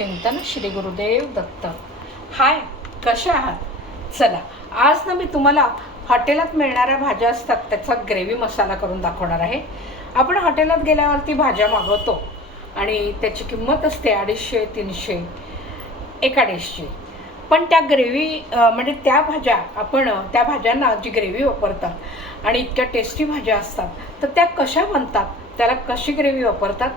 चिंतन श्री गुरुदेव दत्त. हाय कशा आहात? चला आज ना मी तुम्हाला हॉटेलात मिळणाऱ्या भाज्या असतात त्याचा ग्रेव्ही मसाला करून दाखवणार आहे. आपण हॉटेलात गेल्यावरती भाज्या मागवतो आणि त्याची किंमत असते अडीचशे तीनशे एका डिशची पण त्या ग्रेव्ही म्हणजे त्या भाज्या आपण त्या भाज्यांना जी ग्रेव्ही वापरतात आणि इतक्या टेस्टी भाज्या असतात तर त्या कशा बनतात? त्याला कशी ग्रेव्ही वापरतात?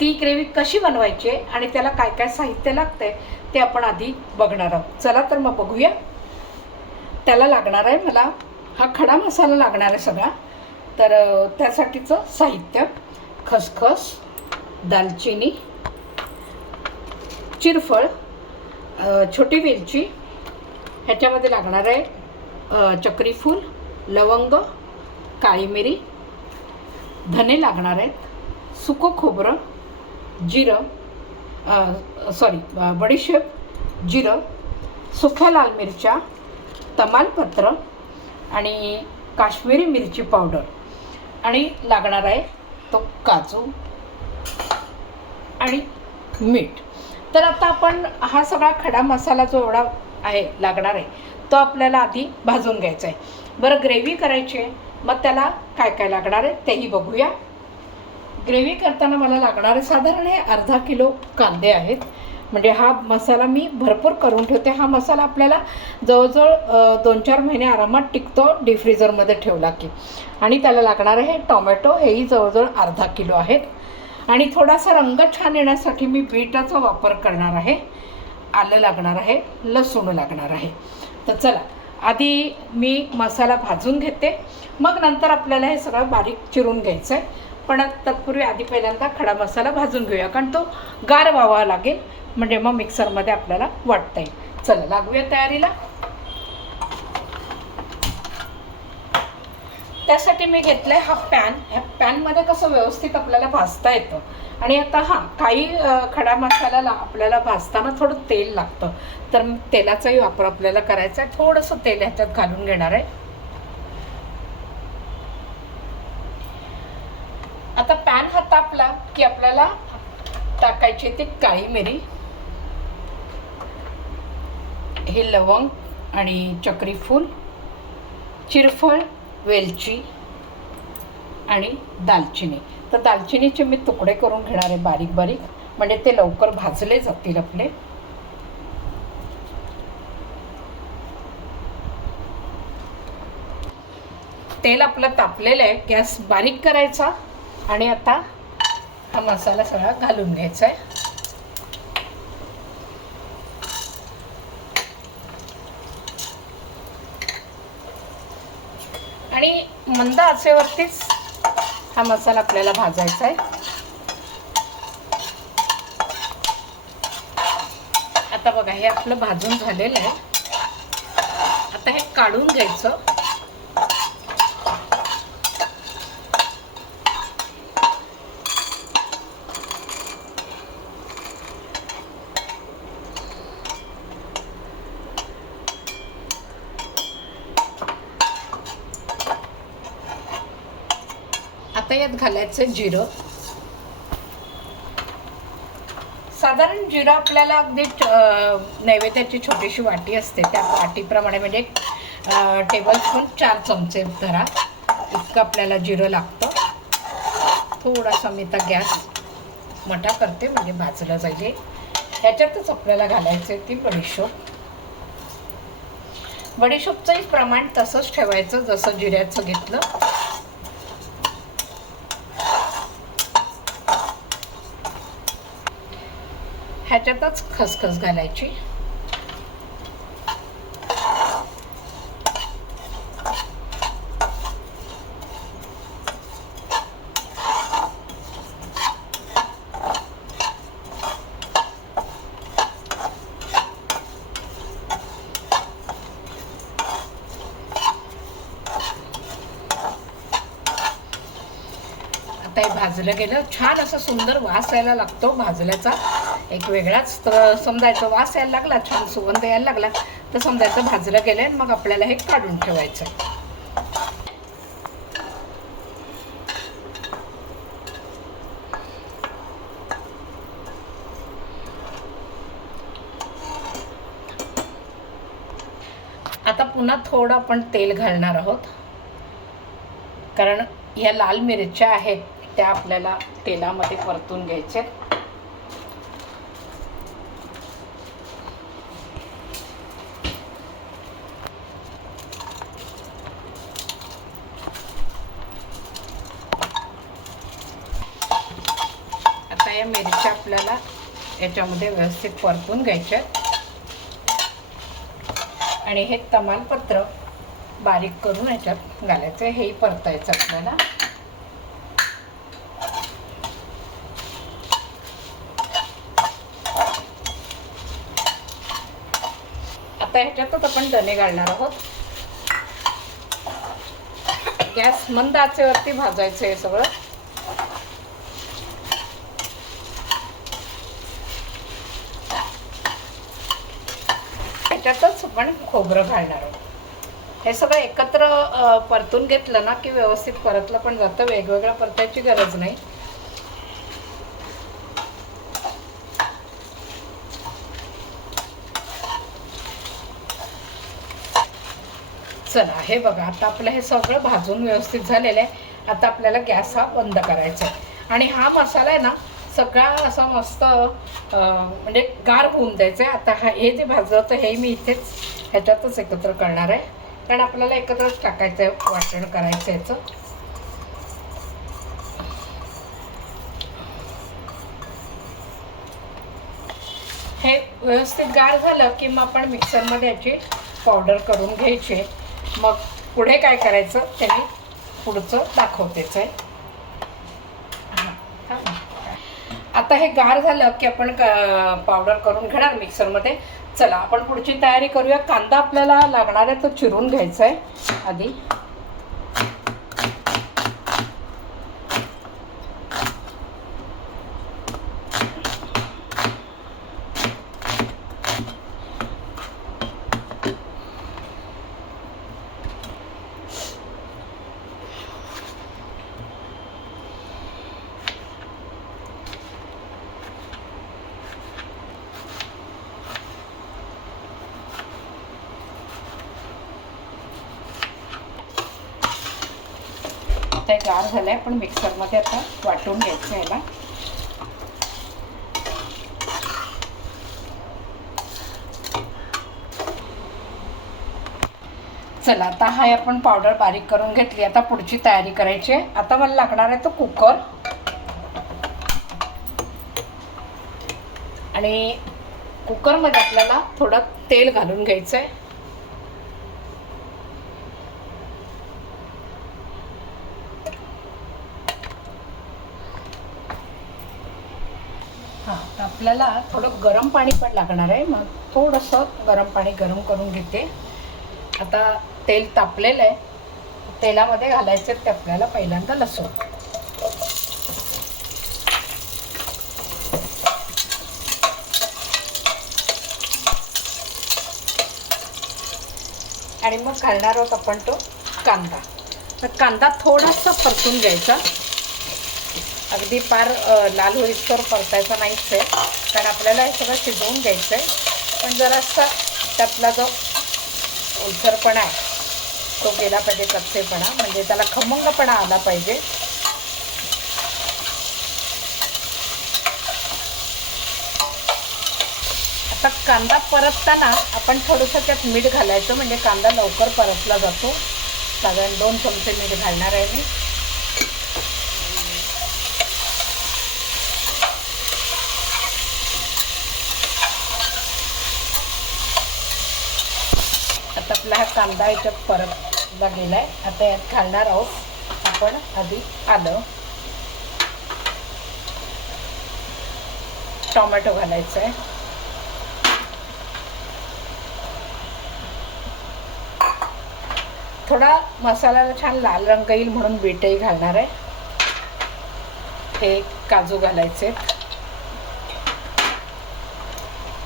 ती ग्रेव्ही कशी बनवायची आहे आणि त्याला काय काय साहित्य लागतंय ते आपण आधी बघणार आहोत. चला तर मग बघूया. त्याला लागणार आहे मला हा खडा मसाला लागणार आहे सगळा. तर त्यासाठीचं साहित्य खसखस दालचिनी चिरफळ छोटी वेलची ह्याच्यामध्ये लागणार आहे चक्रीफूल लवंग काळी मिरी धने लागणार आहेत सुकं खोबरं जिरं सॉरी बडीशेप जिरं सुक्या लाल मिरच्या तमालपत्र आणि काश्मीरी मिरची पावडर. आणि लागणार आहे तो काजू आणि मीठ. तर आता आपण हा सगळा खडा मसाला जो एवढा आहे लागणार आहे तो आपल्याला आधी भाजून घ्यायचा आहे. बरं ग्रेव्ही करायची आहे. मग त्याला काय काय लागणार आहे तेही बघूया. ग्रेव्ही करताना मला लागणारे साधारण हे अर्धा किलो कांदे आहेत. म्हणजे हा मसाला मी भरपूर करून ठेवते. हा मसाला आपल्याला जवळजवळ दोन चार महिने आरामात टिकतो डिफ्रीझरमध्ये ठेवला की. आणि त्याला लागणारं हे टोमॅटो हेही जवळजवळ अर्धा किलो आहेत. आणि थोडासा रंग छान येण्यासाठी मी बीटाचा वापर करणार आहे. आलं लागणार आहे लसूण लागणार आहे. तर चला आधी मी मसाला भाजून घेते. मग नंतर आपल्याला हे सगळं बारीक चिरून घ्यायचं आहे पण तत्पूर्वी आधी पहिल्यांदा खडा मसाला भाजून घेऊया कारण तो गार व्हावा लागेल म्हणजे मग मिक्सरमध्ये आपल्याला वाटता येईल चला लागूया तयारीला. त्यासाठी मी घेतलाय हा पॅन. ह्या पॅनमध्ये कसं व्यवस्थित आपल्याला भाजता येतं. आणि आता हां काही खडा मसाल्याला आपल्याला भाजताना थोडं तेल लागतं. तर तेलाचाही वापर आपल्याला करायचा आहे. थोडंसं तेल ह्याच्यात घालून घेणार आहे. आता पॅन हा तापला की आपल्याला टाकायची ती काळी मिरी हे लवंग आणि चक्रीफूल चिरफळ वेलची आणि दालचिनी. तर दालचिनीचे मी तुकडे करून घेणार आहे बारीक बारीक म्हणजे ते लवकर भाजले जातील आपले. तेल आपलं तापलेलं आहे गॅस बारीक करायचा. आणि आता हा मसाला सगळा घालून घ्यायचा आहे. आणि मंद आचेवरतीच हा मसाला आपल्याला भाजायचा आहे. आता बघा हे आपलं भाजून झालेलं आहे. आता हे काढून घ्यायचं. आता यात घालायचं जिरं. साधारण जिरं आपल्याला अगदी नैवेद्याची छोटीशी वाटी असते. त्या वाटीप्रमाणे म्हणजे टेबल स्पून चार चमचे धरा इतकं आपल्याला जिरं लागतं. थोडासा मी आता गॅस मोठा करते म्हणजे भाजलं जाईल. ह्याच्यातच आपल्याला घालायचं ती बडीशोप. बडीशोपचंही प्रमाण तसंच ठेवायचं जसं जिऱ्याचं घेतलं. त्याच्यातच खसखस घालायची. आता हे भाजलं गेलं. छान असं सुंदर वास यायला लागतो भाजल्याचा. एक वेगळाच तर समजायचं वास यायला लागला छान सुगंध यायला लागला. तर समजायचं भाजलं गेलं आणि मग आपल्याला हे काढून ठेवायचं आता पुन्हा थोडं आपण तेल घालणार आहोत. कारण ह्या लाल मिरच्या आहेत त्या आपल्याला तेलामध्ये परतून घ्यायच्या याच्यामध्ये व्यवस्थित परतून घ्यायचे. आणि हे तमालपत्र बारीक करून याच्यात घालायचं. हेही परतायचं आपल्याला. आता ह्याच्यातच आपण धने घालणार आहोत. गॅस मंद आचेवरती भाजायचं हे सगळं. ह्याच्यातच आपण खोबरं घालणार आहोत. हे सगळं एकत्र परतून घेतलं ना की व्यवस्थित परतलं पण जातं. वेगवेगळ्या परतायची गरज नाही. चला हे बघा. आता आपलं हे सगळं भाजून व्यवस्थित झालेलं आहे. आता आपल्याला गॅस हा बंद करायचा आहे. आणि हा मसाला आहे ना सगळा असा मस्त म्हणजे गार होऊन द्यायचं आहे आता हा हे जे भाजलं होतं हे मी इथेच ह्याच्यातच एकत्र करणार आहे. कारण आपल्याला एकत्रच टाकायचं आहे वाटण करायचं याचं. हे व्यवस्थित गार झालं की मग आपण मिक्सरमध्ये याची पावडर करून घ्यायची. मग पुढे काय करायचं ते मी पुढचं दाखवतेच आहे हां, थांब ना. आता हे गार झालं की आपण क- पावडर करून घेणार मिक्सरमध्ये चला आपण पुढची तयारी करूया. कांदा आपल्याला लागणार आहे तो चिरून घ्यायचा आहे. आधी. आता गार झालं आहे पण मिक्सरमध्ये आता वाटून घ्यायचं आहे याला. चला आता हा आपण पावडर बारीक करून घेतली. आता पुढची तयारी करायची आहे. आता मला लागणार आहे तो कुकर. आणि कुकरमध्ये आपल्याला थोडं तेल घालून घ्यायचं आहे हां तर आपल्याला थोडं गरम पाणी पण लागणार आहे. मग थोडंसं गरम पाणी गरम करून घेते. आता तेल तापलेलं आहे. तेलामध्ये घालायचे ते आपल्याला पहिल्यांदा लसूण. आणि मग घालणार आहोत आपण तो कांदा. तर कांदा थोडासा परतून घ्यायचा. अगदी फार लाल होईस्तर परतायचा नाहीच आहे. कारण आपल्याला हे सगळं शिजवून घ्यायचं आहे पण जरासा त्यातला जो उलसरपणा आहे तो गेला पाहिजे कच्चेपणा. म्हणजे त्याला खमंगपणा आला पाहिजे. आता कांदा परतताना आपण थोडंसं त्यात मीठ घालायचं. म्हणजे कांदा लवकर परतला जातो. साधारण दोन चमचे मीठ घालणार आहे मी आता आपला हा कांदा याच्यात परतला गेला आहे आता यात घालणार आहोत. आपण आधी आलं. टोमॅटो घालायचं आहे थोडा मसाल्याला छान लाल रंग येईल म्हणून बीटही घालणार आहे. हे काजू घालायचे.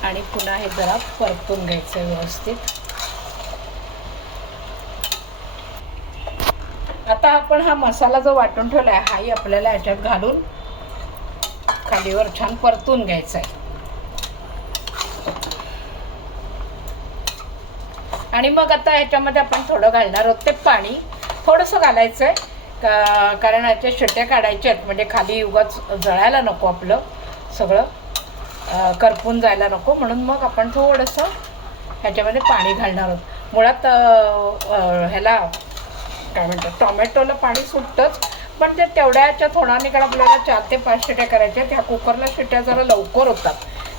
आणि पुन्हा हे जरा परतून घ्यायचं व्यवस्थित आता आपण हा मसाला जो वाटून ठेवला आहे हाही आपल्याला याच्यात घालून खालीवर छान परतून घ्यायचा आहे आणि मग आता ह्याच्यामध्ये आपण थोडं घालणार आहोत ते पाणी. थोडंसं घालायचं आहे का कारण याच्या शिट्या काढायच्या आहेत म्हणजे खाली उगाच जळायला नको आपलं सगळं. करपून जायला नको म्हणून मग आपण थोडंसं ह्याच्यामध्ये पाणी घालणार आहोत. मुळात ह्याला काय म्हणतात टोमॅटोला पाणी सुटतंच पण ते तेवढ्याच्या थोडाने आपल्याला चार ते पाच शिट्या करायच्या त्या कुकरला शिट्या जरा लवकर होतात.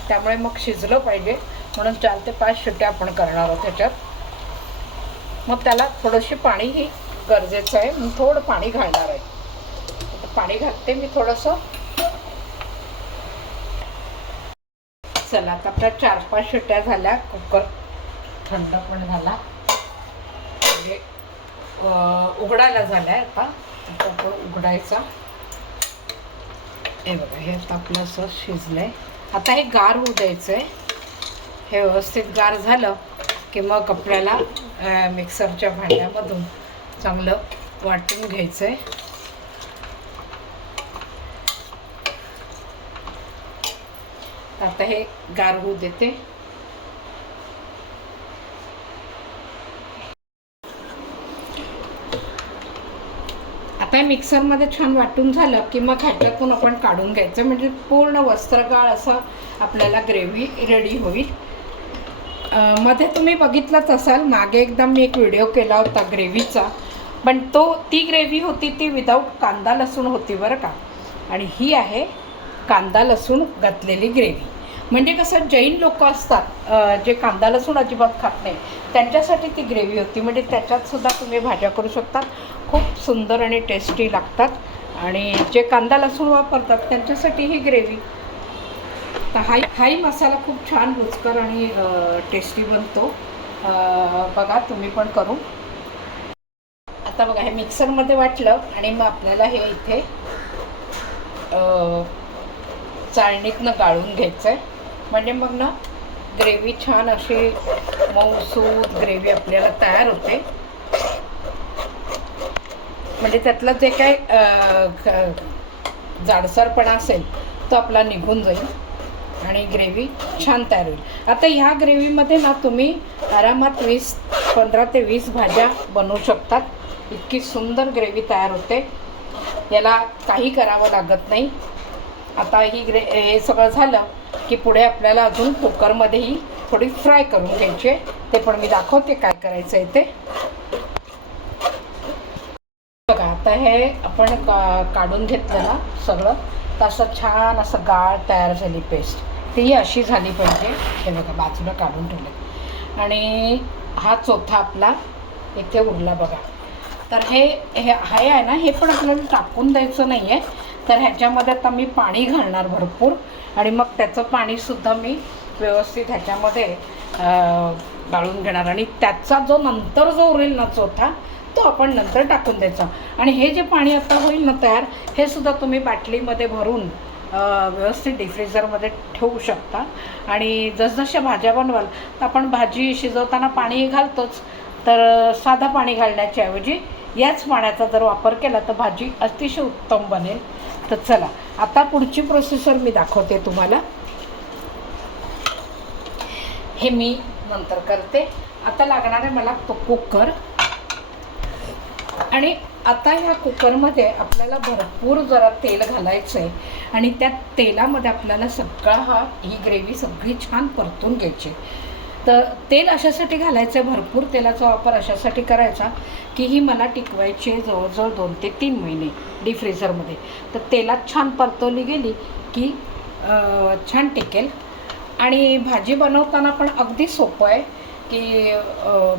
त्यामुळे मग शिजलं पाहिजे. म्हणून चार ते पाच शिट्ट्या आपण करणार आहोत त्याच्यात. मग त्याला थोडंशी पाणीही गरजेचं आहे. मी थोडं पाणी घालणार आहे. पाणी घालते मी थोडंसं. चला आता आपल्या चार पाच शिट्ट्या झाल्या. कुकर थंड पण झाला. म्हणजे उघडायला झाला आता. आता आपण उघडायचा. हे बघा हे आता आपलं असं शिजलं आहे आता हे गार होऊ द्यायचं आहे हे व्यवस्थित गार झालं की मग आपल्याला मिक्सरच्या भांड्यामधून चांगलं वाटून घ्यायचं आहे आता हे गार होऊ देते. आता मिक्सरमध्ये छान वाटून झालं की मग ह्याच्यातून आपण काढून घ्यायचं. म्हणजे पूर्ण वस्त्रगाळ असं आपल्याला ग्रेव्ही रेडी होईल. मध्ये तुम्ही बघितलंच असाल मागे एकदा मी एक व्हिडिओ केला होता ग्रेव्हीचा. पण तो ती ग्रेव्ही होती ती विदाऊट कांदा लसूण होती बरं का. आणि ही आहे कांदा लसूण घातलेली ग्रेव्ही. म्हणजे कसं जैन लोक असतात जे कांदा लसूण अजिबात खात नाही त्यांच्यासाठी ती ग्रेव्ही होती. म्हणजे त्याच्यातसुद्धा तुम्ही भाज्या करू शकतात. खूप सुंदर आणि टेस्टी लागतात. आणि जे कांदा लसूण वापरतात त्यांच्यासाठी ही ग्रेव्ही. तर हाही हाही मसाला खूप छान रुचकर आणि टेस्टी बनतो. बघा तुम्ही पण करू. आता बघा हे मिक्सरमध्ये वाटलं आणि मग आपल्याला हे इथे चाळणीतनं गाळून घ्यायचं आहे म्हणजे मग ना ग्रेव्ही छान अशी मऊसूद ग्रेव्ही आपल्याला तयार होते. म्हणजे त्यातलं जे काय जाडसरपणा असेल तो आपला निघून जाईल आणि ग्रेव्ही छान तयार होईल. आता ह्या ग्रेव्हीमध्ये ना तुम्ही आरामात वीस पंधरा ते वीस भाज्या बनवू शकतात. इतकी सुंदर ग्रेव्ही तयार होते. याला काही करावं लागत नाही. आता ही ग्रे हे सगळं झालं. की पुढे आपल्याला अजून कुकरमध्येही थोडी फ्राय करून घ्यायची आहे. ते पण मी दाखवते काय करायचं आहे ते. बघा आता हे आपण का काढून घेतलं ना सगळं. तर असं छान असं गाळ तयार झाली पेस्ट तीही अशी झाली पाहिजे. हे बघा बाजूला काढून ठेवले. आणि हा चौथा आपला इथे उरला बघा. तर हे हे हे आहे ना हे पण आपल्याला टाकून द्यायचं नाही आहे तर ह्याच्यामध्ये आता मी पाणी घालणार भरपूर. आणि मग त्याचं पाणीसुद्धा मी व्यवस्थित ह्याच्यामध्ये गाळून घेणार. आणि त्याचा जो नंतर जो उरेल ना चोथा तो आपण नंतर टाकून द्यायचा. आणि हे जे पाणी आता होईल ना तयार हे सुद्धा तुम्ही बाटलीमध्ये भरून व्यवस्थित डिफ्रीझरमध्ये ठेवू शकता. आणि जसजशा भाज्या बनवाल तर आपण भाजी शिजवताना पाणी घालतोच. तर साधं पाणी घालण्याच्या ऐवजी याच पाण्याचा जर वापर केला तर भाजी अतिशय उत्तम बनेल. तर चला आता पुढची प्रोसेसर मी दाखवते तुम्हाला. हे मी नंतर करते. आता लागणार आहे मला तो कुकर आणि आता ह्या कुकरमध्ये आपल्याला भरपूर जरा तेल घालायचं आहे आणि त्या तेलामध्ये आपल्याला सगळा हा ही ग्रेव्ही सगळी छान परतून घ्यायची तर तेल अशासाठी घालायचं आहे भरपूर तेलाचा वापर अशासाठी करायचा की ही मला टिकवायची आहे जवळजवळ दोन ते तीन महिने डी फ्रीझरमध्ये तर तेलात छान परतवली गेली की छान टिकेल. आणि भाजी बनवताना पण अगदी सोपं आहे की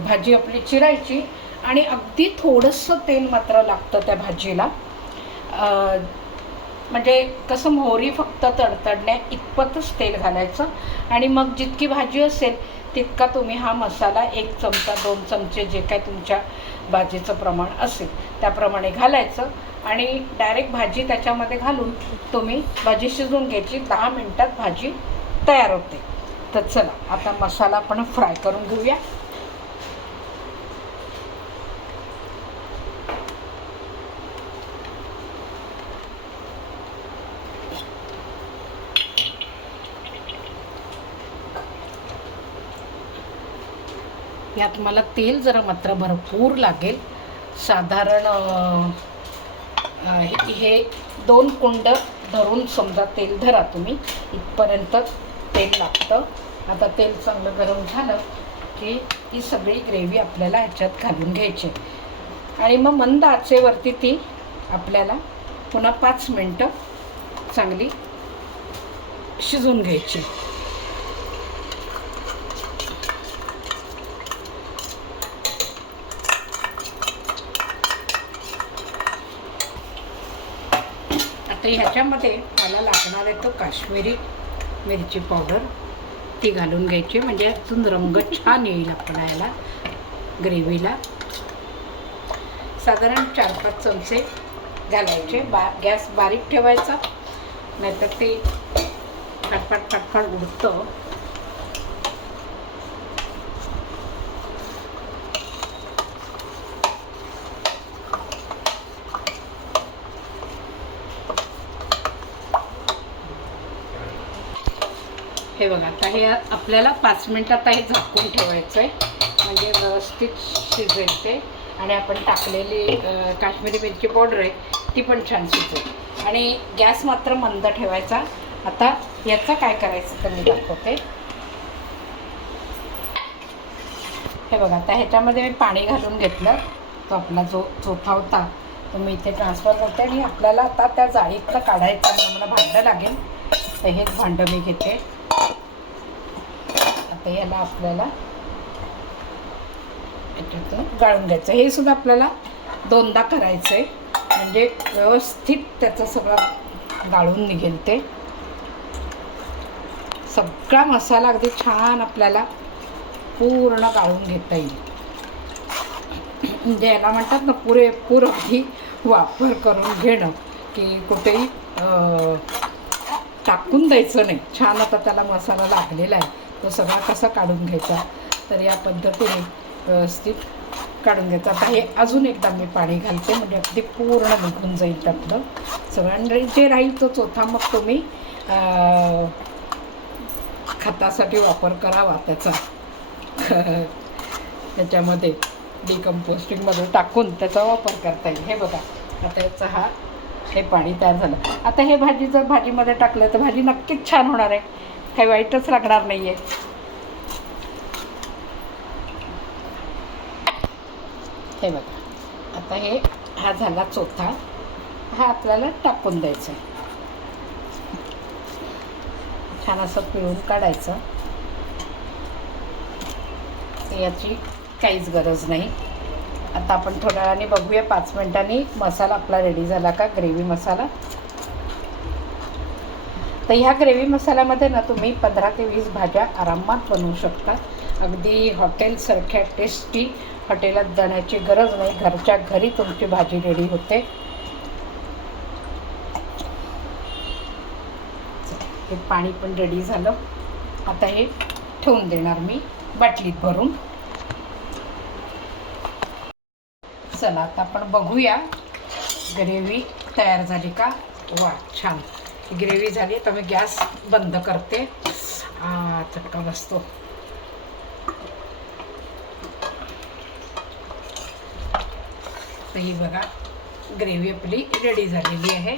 भाजी आपली चिरायची आणि अगदी थोडंसं तेल मात्र लागतं त्या भाजीला. म्हणजे कसं मोहरी फक्त तडतडण्या इतपतच तेल घालायचं. आणि मग जितकी भाजी असेल तितका तुम्ही हा मसाला एक चमचा दोन चमचे जे काय तुमच्या भाजीचं प्रमाण असेल त्याप्रमाणे घालायचं आणि डायरेक्ट भाजी त्याच्यामध्ये घालून तुम्ही भाजी शिजवून घ्यायची दहा मिनटात भाजी तयार होते. तर चला आता मसाला आपण फ्राय करून घेऊया. यात मला तेल जरा मात्र भरपूर लागेल. साधारण हे दोन कुंड धरून समजा तेल धरा तुम्ही. इथपर्यंत तेल लागतं. आता तेल चांगलं गरम झालं की ही सगळी ग्रेव्ही आपल्याला ह्याच्यात घालून घ्यायची. आणि मग मंद आचेवरती ती आपल्याला पुन्हा पाच मिनटं चांगली शिजून घ्यायची. ह्याच्यामध्ये मला लागणार आहे तो काश्मीरी मिरची पावडर ती घालून घ्यायची म्हणजे यातून रंग छान येईल आपल्याला ग्रेव्हीला. साधारण चार पाच चमचे घालायचे बा गॅस बारीक ठेवायचा नाहीतर ते फटफट फटफट उडतं. हे बघा आता हे आपल्याला पाच मिनटं आता हे झाकून ठेवायचं आहे म्हणजे व्यवस्थित शिजेल ते. आणि आपण टाकलेली काश्मीरी मिरची पावडर आहे ती पण छान शिजेल. आणि गॅस मात्र मंद ठेवायचा. आता याचं काय करायचं तर मी दाखवते. हे बघा आता ह्याच्यामध्ये मी पाणी घालून घेतलं. तो आपला जो चोथा होता तो मी इथे ट्रान्सफर करते. आणि आपल्याला आता त्या जाळीतलं काढायचं आणि मला भांडं लागेल. तर हेच भांडं मी घेते. आता याला आपल्याला याच्यातून गाळून घ्यायचं. हे सुद्धा आपल्याला दोनदा करायचं आहे म्हणजे व्यवस्थित त्याचं सगळं गाळून निघेल ते. सगळा मसाला अगदी छान आपल्याला पूर्ण गाळून घेता येईल. म्हणजे याला म्हणतात ना पुरेपूर अगदी वापर करून घेणं की कुठेही टाकून द्यायचं नाही. छान आता त्याला मसाला लागलेला आहे. तो सगळा कसा काढून घ्यायचा तर या पद्धतीने व्यवस्थित काढून घ्यायचं. आता हे अजून एकदा मी पाणी घालते म्हणजे अगदी पूर्ण निघून जाईल त्यातलं. सगळं आणि जे राहील तो चौथा मग तुम्ही खतासाठी वापर करावा त्याचा. त्याच्यामध्ये डिकम्पोस्टिंगमध्ये टाकून त्याचा वापर करता येईल. हे बघा आता याचा हा हे पाणी तयार झालं. आता हे भाजी जर भाजीमध्ये टाकलं तर भाजी नक्कीच छान होणार आहे. काही वाईटच लागणार नाही आहे हे बघा. आता हे हा झाला चोथा. हा आपल्याला टाकून द्यायचा. आहे छान असं पिळून काढायचं. याची काहीच गरज नाही. आता आपण थोड्या वेळाने बघूया. पाच मिनिटांनी मसाला आपला रेडी झाला का? ग्रेव्ही मसाला? तर ह्या ग्रेव्ही मसाल्यामध्ये ना तुम्ही पंधरा ते वीस भाज्या आरामात बनवू शकता. अगदी हॉटेलसारख्या टेस्टी हॉटेलात जाण्याची गरज नाही. घरच्या घरी तुमची भाजी रेडी होते. हे पाणी पण रेडी झालं. आता हे ठेवून देणार मी बाटलीत भरून. चला आता आपण बघूया. ग्रेव्ही तयार झाली का? वा छान. ग्रेव्ही झाली तर मी गॅस बंद करते. चटका बसतो. तर ही बघा ग्रेव्ही आपली रेडी झालेली आहे.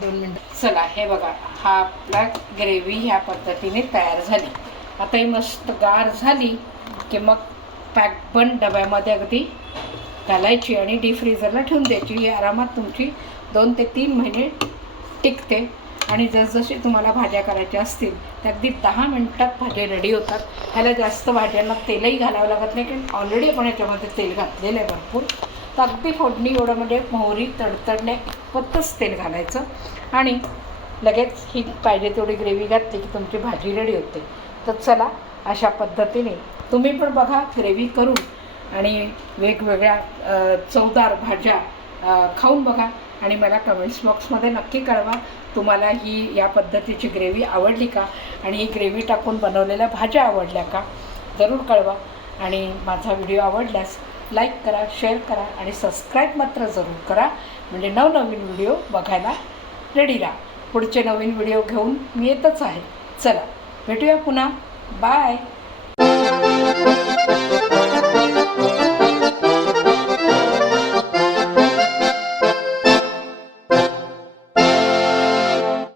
दोन मिनटं. चला हे बघा हा आपला ग्रेव्ही ह्या पद्धतीने तयार झाली. आता ही मस्त गार झाली की मग पॅक पण डब्यामध्ये अगदी घालायची आणि डी फ्रीजरला ठेवून द्यायची. ही आरामात तुमची दोन ते तीन महिने टिकते. आणि जसजशी तुम्हाला भाज्या करायच्या असतील त्या अगदी दहा मिनटात भाज्या रेडी होतात. ह्याला जास्त भाज्यांना तेलही घालावं लागत नाही कारण ऑलरेडी आपण याच्यामध्ये तेल घातलेलं आहे भरपूर. तर अगदी फोडणी एवढं म्हणजे मोहरी तडतडणे इतपतच तेल घालायचं. आणि लगेच ही पाहिजे तेवढी ग्रेव्ही घातली की तुमची भाजी रेडी होते. तर चला अशा पद्धतीने तुम्ही पण बघा ग्रेव्ही करून आणि वेगवेगळ्या चवदार भाज्या खाऊन बघा आणि मला कमेंट्स बॉक्समध्ये नक्की कळवा तुम्हाला ही या पद्धतीची ग्रेव्ही आवडली का आणि ही ग्रेव्ही टाकून बनवलेल्या भाज्या आवडल्या का जरूर कळवा आणि माझा व्हिडिओ आवडल्यास लाईक करा शेअर करा आणि सबस्क्राईब मात्र जरूर करा. म्हणजे नवनवीन व्हिडिओ बघायला रेडी राहा. पुढचे नवीन व्हिडिओ घेऊन मी येतच आहे. चला भेटूया पुन्हा. Bye Thank you.